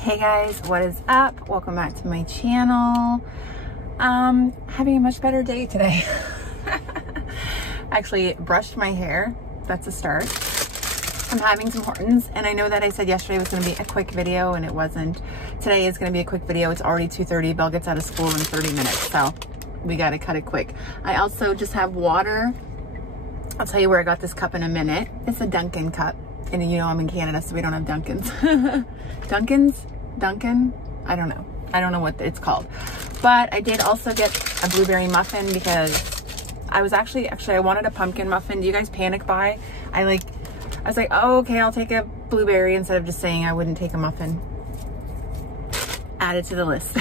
Hey guys, what is up? Welcome back to my channel. Having a much better day today. Actually brushed my hair. That's a start. I'm having some Hortons, and I know that I said yesterday was going to be a quick video, and it wasn't. Today is going to be a quick video. It's already 2:30. Belle gets out of school in 30 minutes, so we got to cut it quick. I also just have water. I'll tell you where I got this cup in a minute. It's a Dunkin' cup, and you know I'm in Canada, so we don't have Dunkins. Dunkin'? I don't know. I don't know what it's called. But I did also get a blueberry muffin because I was actually I wanted a pumpkin muffin. Do you guys panic buy? I was like, oh, okay, I'll take a blueberry instead of just saying I wouldn't take a muffin. Added to the list. So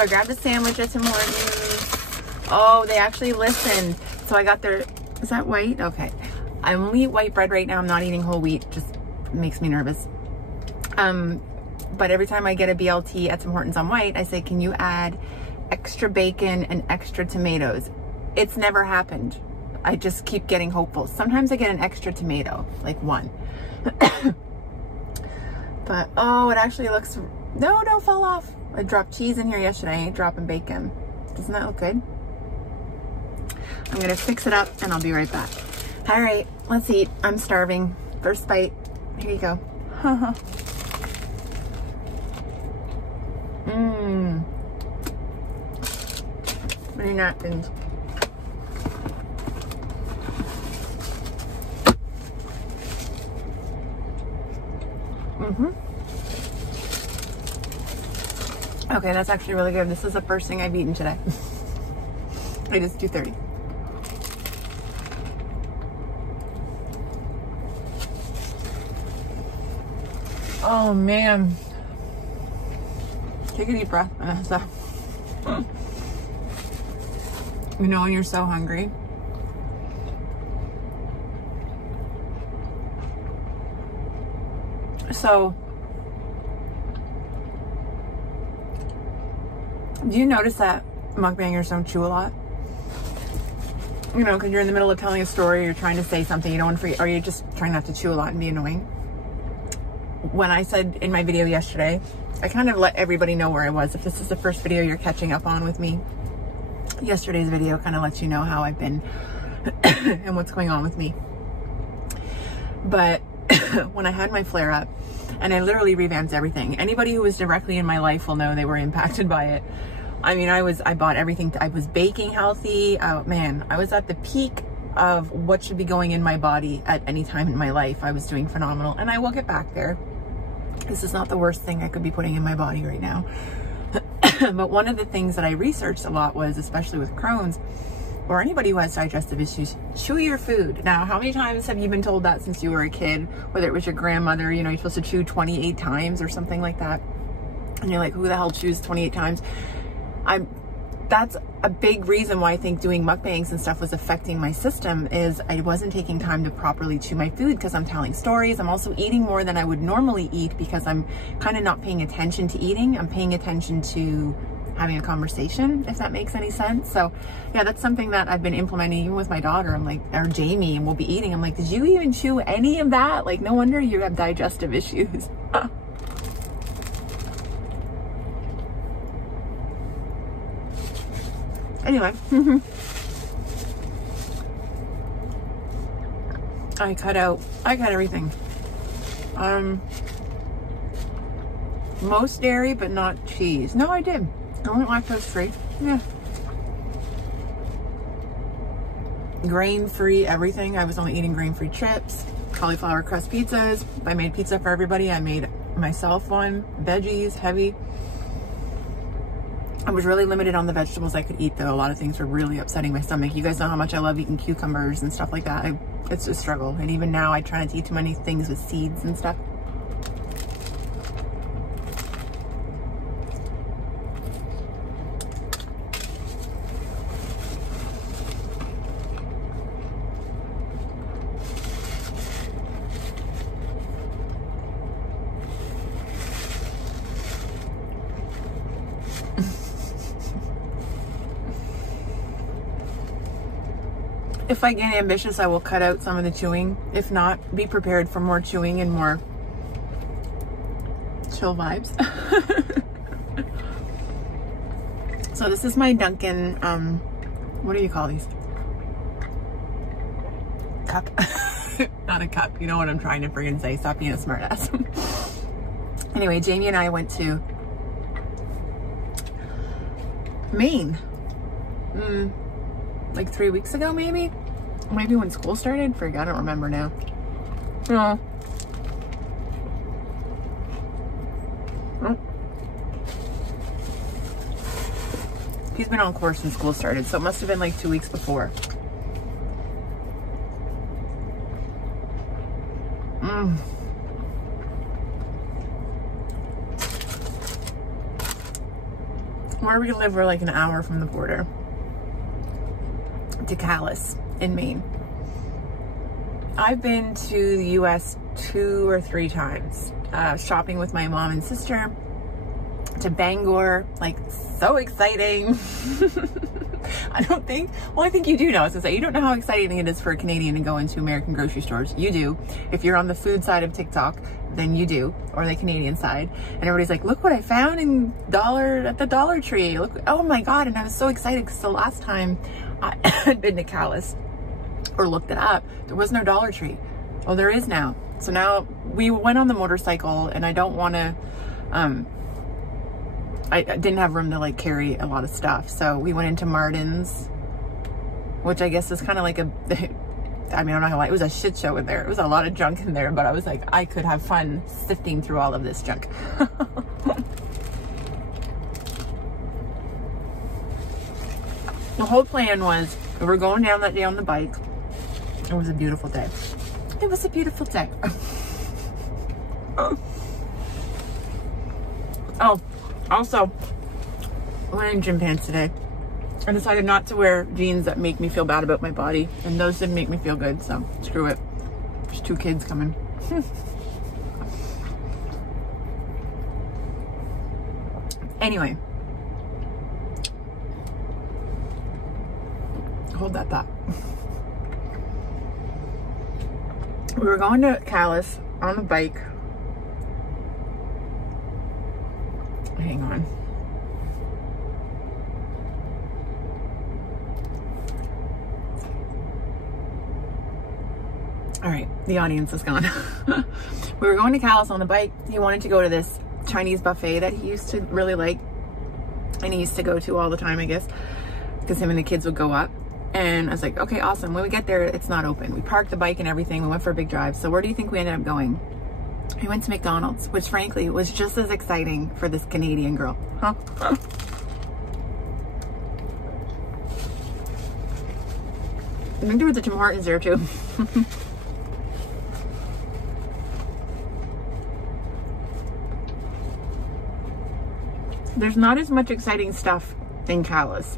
I grabbed a sandwich at Tim Hortons. Oh, they actually listened. So I got their, is that white? Okay. I only eat white bread right now. I'm not eating whole wheat. Just makes me nervous. But every time I get a BLT at Tim Hortons on white, I say, can you add extra bacon and extra tomatoes? It's never happened. I just keep getting hopeful. Sometimes I get an extra tomato, like one. But, oh, it actually looks, no, fell off. I dropped cheese in here yesterday. I ain't dropping bacon. Doesn't that look good? I'm gonna fix it up and I'll be right back. All right, let's eat. I'm starving. First bite. Here you go. Many napkins. Okay, that's actually really good. This is the first thing I've eaten today. It is 2:30. Oh man. Take a deep breath, Vanessa. You know when you're so hungry. So, do you notice that mukbangers don't chew a lot? You know, because you're in the middle of telling a story, you're trying to say something, you don't want to forget, or you're just trying not to chew a lot and be annoying. When I said in my video yesterday, I kind of let everybody know where I was. If this is the first video you're catching up on with me, yesterday's video kind of lets you know how I've been and what's going on with me. But when I had my flare up, and I literally revamped everything. Anybody who was directly in my life will know they were impacted by it. I mean, I bought everything. I was baking healthy. Oh man, I was at the peak of what should be going in my body at any time in my life. I was doing phenomenal, and I will get back there. This is not the worst thing I could be putting in my body right now. But one of the things that I researched a lot was, especially with Crohn's, or anybody who has digestive issues, chew your food. Now, how many times have you been told that since you were a kid? Whether it was your grandmother, you know, you're supposed to chew 28 times or something like that. And you're like, who the hell chews 28 times? That's a big reason why I think doing mukbangs and stuff was affecting my system, is I wasn't taking time to properly chew my food because I'm telling stories. I'm also eating more than I would normally eat because I'm kind of not paying attention to eating. I'm paying attention to having a conversation, if that makes any sense. So yeah, that's something that I've been implementing even with my daughter. I'm like, or Jamie, and we'll be eating. I'm like, did you even chew any of that? Like, no wonder you have digestive issues. Anyway, I cut everything. Most dairy, but not cheese. No, I did. I went lactose free. Yeah. Grain-free everything. I was only eating grain-free chips, cauliflower crust pizzas. I made pizza for everybody. I made myself one. Veggies, heavy. I was really limited on the vegetables I could eat, though. A lot of things were really upsetting my stomach. You guys know how much I love eating cucumbers and stuff like that. It's a struggle. And even now, I try not to eat too many things with seeds and stuff. If I get ambitious, I will cut out some of the chewing. If not, be prepared for more chewing and more chill vibes. So this is my Dunkin', what do you call these? Cup? Not a cup. You know what I'm trying to friggin' say. Stop being a smartass. Anyway, Jamie and I went to Maine. Like 3 weeks ago, maybe? Maybe when school started? I don't remember now. Oh. He's been on course since school started, so it must have been like 2 weeks before. Where we live, we're like an hour from the border to Calais in Maine. I've been to the US 2 or 3 times, shopping with my mom and sister, to Bangor, like so exciting. I think you do know. I was gonna say, you don't know how exciting it is for a Canadian to go into American grocery stores. You do. If you're on the food side of TikTok, then you do, or the Canadian side. And everybody's like, look what I found at the Dollar Tree. Look, oh my God. And I was so excited because the last time I had been to Calais or looked it up, there was no Dollar Tree. Well, there is now. So now we went on the motorcycle, and I don't want to, I didn't have room to like carry a lot of stuff. So we went into Martin's, which I guess is kind of like I mean, I'm not gonna lie, it was a shit show in there. It was a lot of junk in there, but I was like, I could have fun sifting through all of this junk. The whole plan was, we were going down that day on the bike. It was a beautiful day. It was a beautiful day. Oh, also, I'm wearing gym pants today. I decided not to wear jeans that make me feel bad about my body, and those didn't make me feel good, so screw it. There's 2 kids coming. Anyway, hold that thought. We were going to Calais on the bike. Hang on. All right, the audience is gone. We were going to Calais on the bike. He wanted to go to this Chinese buffet that he used to really like, and he used to go to all the time, I guess, because him and the kids would go up. And I was like, okay, awesome. When we get there, it's not open. We parked the bike and everything. We went for a big drive. So where do you think we ended up going? We went to McDonald's, which frankly was just as exciting for this Canadian girl. Huh? I think there was a Tim Hortons there too. There's not as much exciting stuff in Calais.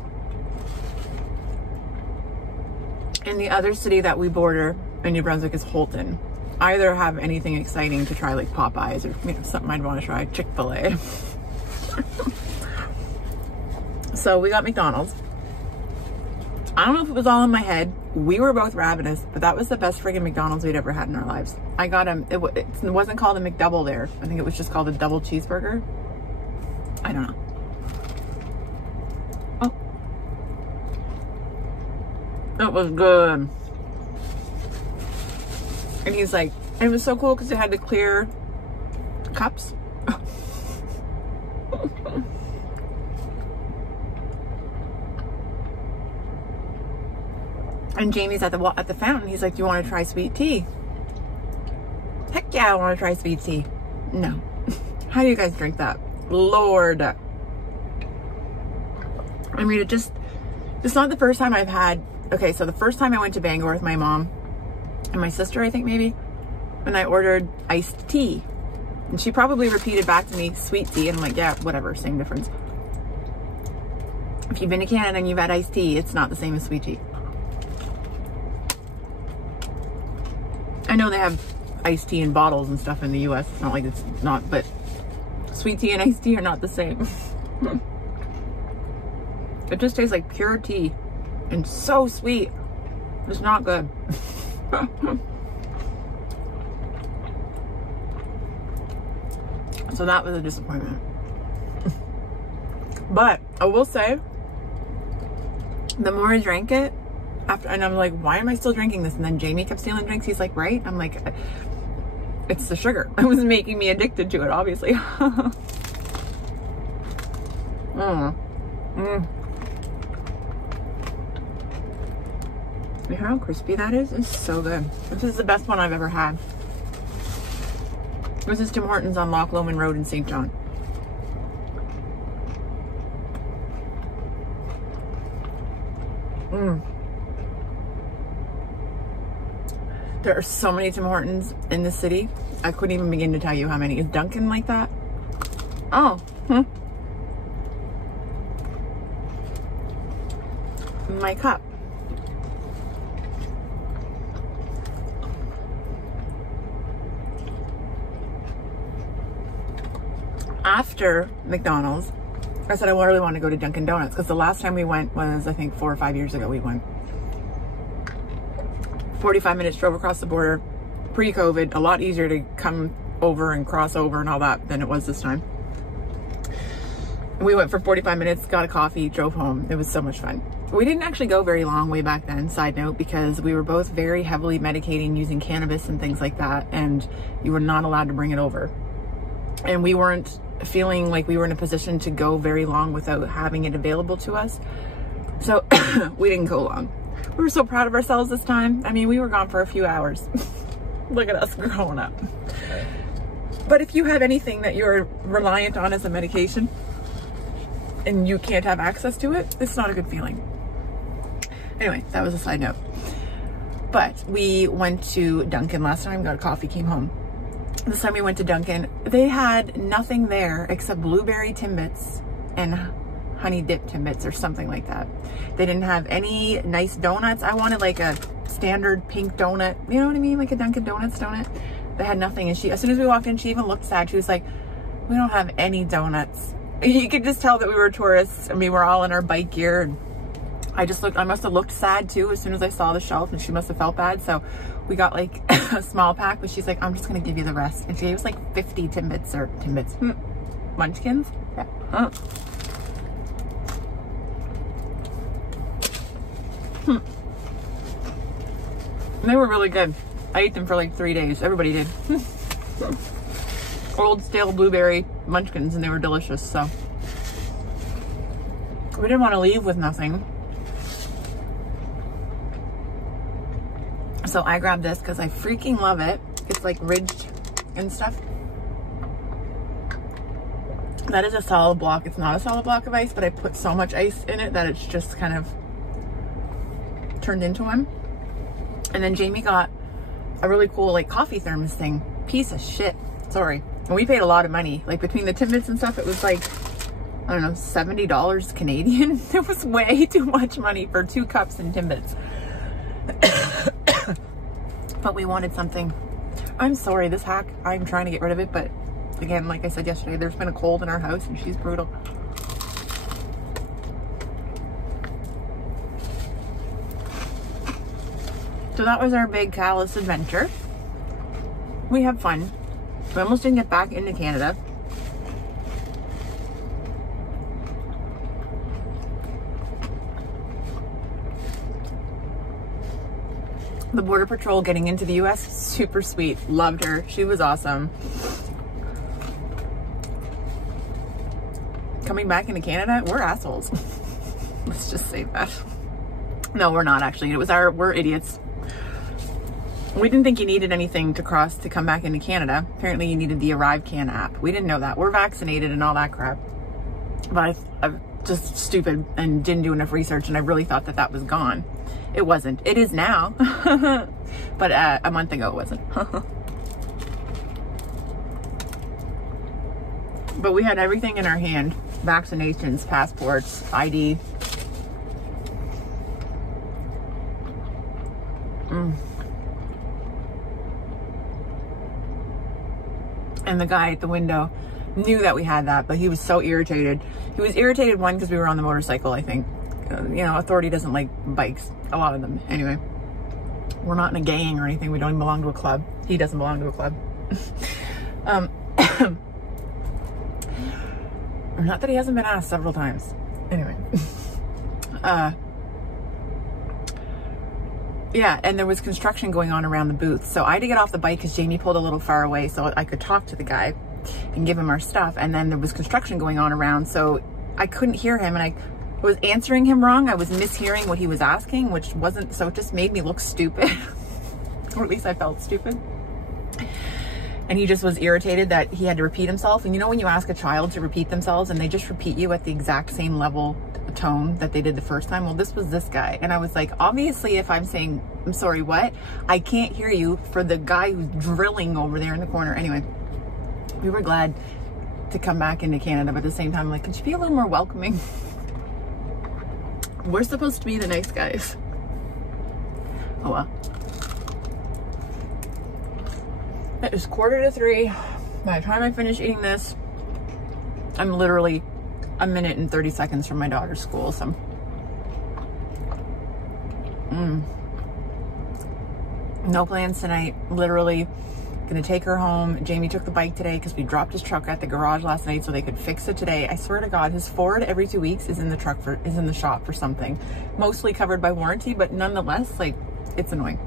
And the other city that we border in New Brunswick is Hortons. Either have anything exciting to try, like Popeyes, or something I'd want to try, Chick-fil-A. So we got McDonald's. I don't know if it was all in my head. We were both ravenous, but that was the best friggin' McDonald's we'd ever had in our lives. I got it wasn't called a McDouble there. I think it was just called a double cheeseburger. I don't know. Oh. It was good. And he's like, and it was so cool because it had the clear cups. And Jamie's at the fountain. He's like, do you want to try sweet tea? Heck yeah, I want to try sweet tea. No. How do you guys drink that? Lord. I mean, it's not the first time I've had, okay, so the first time I went to Bangor with my mom and my sister, I think maybe, and I ordered iced tea. And she probably repeated back to me, sweet tea. And I'm like, yeah, whatever, same difference. If you've been to Canada and you've had iced tea, it's not the same as sweet tea. I know they have iced tea in bottles and stuff in the US. It's not like it's not, but sweet tea and iced tea are not the same. It just tastes like pure tea and so sweet. It's not good. So that was a disappointment. But I will say, the more I drank it, and I'm like, why am I still drinking this? And then Jamie kept stealing drinks. He's like, right? I'm like, it's the sugar. It was making me addicted to it, obviously. You hear how crispy that is? It's so good. This is the best one I've ever had. This is Tim Hortons on Loch Lomond Road in St. John. There are so many Tim Hortons in the city. I couldn't even begin to tell you how many. Is Dunkin' like that? Oh. My cup. After McDonald's, I said I really want to go to Dunkin' Donuts because the last time we went was, I think, 4 or 5 years ago we went. 45 minutes, drove across the border, pre-COVID, a lot easier to come over and cross over and all that than it was this time. We went for 45 minutes, got a coffee, drove home. It was so much fun. We didn't actually go very long way back then, side note, because we were both very heavily medicating using cannabis and things like that, and you were not allowed to bring it over. And we weren't feeling like we were in a position to go very long without having it available to us. So we didn't go long. We were so proud of ourselves this time. I mean, we were gone for a few hours. Look at us growing up. But if you have anything that you're reliant on as a medication and you can't have access to it, it's not a good feeling. Anyway, that was a side note. But we went to Dunkin' last time, got a coffee, came home. This time we went to Dunkin', they had nothing there except blueberry Timbits and honey dip Timbits or something like that. They didn't have any nice donuts. I wanted like a standard pink donut, you know what I mean? Like a Dunkin' Donuts donut. They had nothing. And she, as soon as we walked in, she even looked sad. She was like, we don't have any donuts. You could just tell that we were tourists and we were all in our bike gear. And I must have looked sad too as soon as I saw the shelf, and she must have felt bad. So we got like a small pack, but she's like, I'm just gonna give you the rest. And she gave us like 50 Timbits, munchkins. Yeah. They were really good. I ate them for like 3 days. Everybody did. Old stale blueberry munchkins, and they were delicious. So we didn't want to leave with nothing. So I grabbed this because I freaking love it. It's like ridged and stuff. That is a solid block. It's not a solid block of ice, but I put so much ice in it that it's just kind of turned into one. And then Jamie got a really cool like coffee thermos thing. Piece of shit. Sorry. And we paid a lot of money. Like between the Timbits and stuff, it was like, I don't know, $70 Canadian. It was way too much money for 2 cups and Timbits. But we wanted something. I'm sorry, this hack, I'm trying to get rid of it, but again, like I said yesterday, there's been a cold in our house and she's brutal. So that was our big Callus adventure. We had fun. We almost didn't get back into Canada. The Border Patrol getting into the US, super sweet. Loved her. She was awesome. Coming back into Canada, we're assholes. Let's just say that. No, we're not actually. We're idiots. We didn't think you needed anything to come back into Canada. Apparently you needed the ArriveCan app. We didn't know that. We're vaccinated and all that crap. But I'm just stupid and didn't do enough research, and I really thought that that was gone. It wasn't. It is now. But a month ago it wasn't. But we had everything in our hand. Vaccinations, passports, ID. And the guy at the window knew that we had that, but he was so irritated. He was irritated, one, because we were on the motorcycle, I think. You know, authority doesn't like bikes, a lot of them. Anyway, we're not in a gang or anything. We don't even belong to a club. He doesn't belong to a club. Or not that he hasn't been asked several times. Anyway. Yeah, and there was construction going on around the booth. So I had to get off the bike because Jamie pulled a little far away so I could talk to the guy and give him our stuff. And then there was construction going on around, so I couldn't hear him, and I was answering him wrong. I was mishearing what he was asking, which wasn't, so it just made me look stupid. Or at least I felt stupid. And he just was irritated that he had to repeat himself. And you know when you ask a child to repeat themselves and they just repeat you at the exact same level tone that they did the first time? Well, this was this guy. And I was like, obviously if I'm saying, I'm sorry, what? I can't hear you for the guy who's drilling over there in the corner. Anyway, we were glad to come back into Canada, but at the same time, I'm like, could you be a little more welcoming? We're supposed to be the nice guys. Oh well. It is 2:45. By the time I finish eating this, I'm literally a minute and 30 seconds from my daughter's school. So, no plans tonight. Literally gonna take her home. Jamie took the bike today because we dropped his truck at the garage last night so they could fix it today. I swear to God, his Ford every 2 weeks is in the truck is in the shop for something, mostly covered by warranty, but nonetheless, like, it's annoying.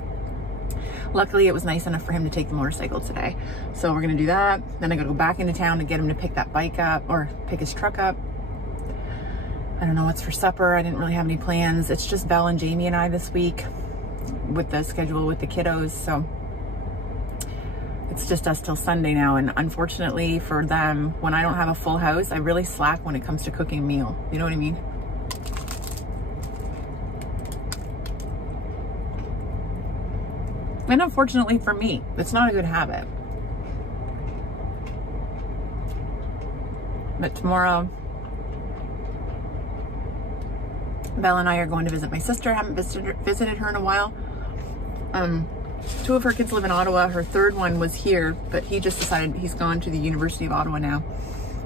Luckily, it was nice enough for him to take the motorcycle today. So we're gonna do that. Then I gotta go back into town to get him to pick that bike up, or pick his truck up. I don't know what's for supper. I didn't really have any plans. It's just Belle and Jamie and I this week with the schedule with the kiddos. So it's just us till Sunday now. And unfortunately for them, when I don't have a full house, I really slack when it comes to cooking a meal. You know what I mean? And unfortunately for me, it's not a good habit. But tomorrow, Belle and I are going to visit my sister. Haven't visited her in a while. 2 of her kids live in Ottawa. Her third one was here, but he just decided he's gone to the University of Ottawa now.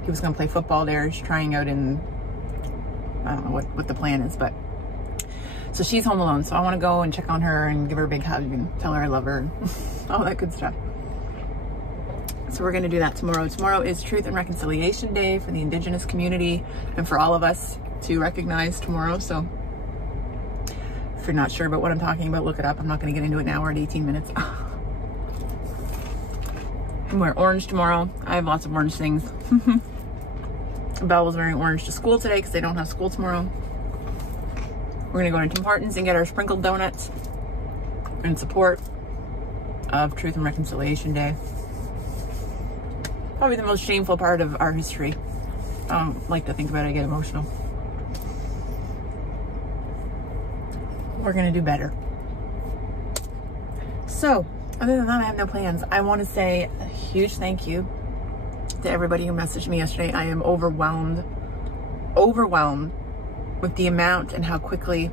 He was going to play football there. He's trying out in, I don't know what the plan is, but so she's home alone. So I want to go and check on her and give her a big hug and tell her I love her and all that good stuff. So we're going to do that tomorrow. Tomorrow is Truth and Reconciliation Day for the Indigenous community and for all of us to recognize tomorrow. So if you're not sure about what I'm talking about, look it up. I'm not going to get into it now. We're at 18 minutes. I'm wearing orange tomorrow. I have lots of orange things. Belle was wearing orange to school today because they don't have school tomorrow. We're going to go to Tim Hortons and get our sprinkled donuts in support of Truth and Reconciliation Day. Probably the most shameful part of our history. I don't like to think about it. I get emotional. We're going to do better. So, other than that, I have no plans. I want to say a huge thank you to everybody who messaged me yesterday. I am overwhelmed with the amount and how quickly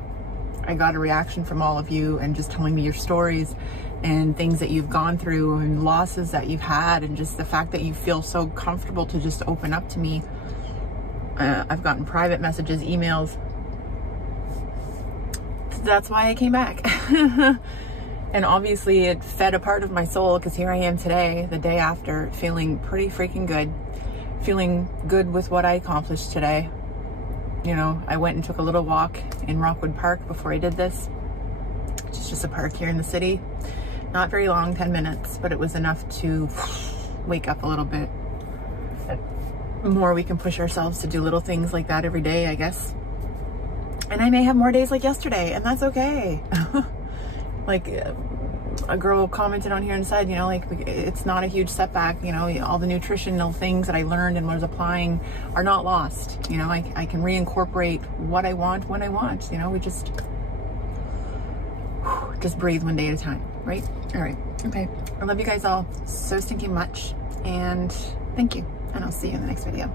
I got a reaction from all of you, and just telling me your stories and things that you've gone through and losses that you've had, and just the fact that you feel so comfortable to just open up to me. I've gotten private messages, emails. That's why I came back. And obviously it fed a part of my soul, because here I am today, the day after, feeling pretty freaking good. Feeling good with what I accomplished today. You know, I went and took a little walk in Rockwood Park before I did this, which is just a park here in the city. Not very long, 10 minutes, but it was enough to wake up a little bit. The more we can push ourselves to do little things like that every day, I guess. And I may have more days like yesterday, and that's okay. Like a girl commented on here and said, you know, like, it's not a huge setback. You know, all the nutritional things that I learned and was applying are not lost. You know, I can reincorporate what I want when I want. You know, we just breathe one day at a time, right? All right. Okay. I love you guys all so stinking much, and thank you. And I'll see you in the next video.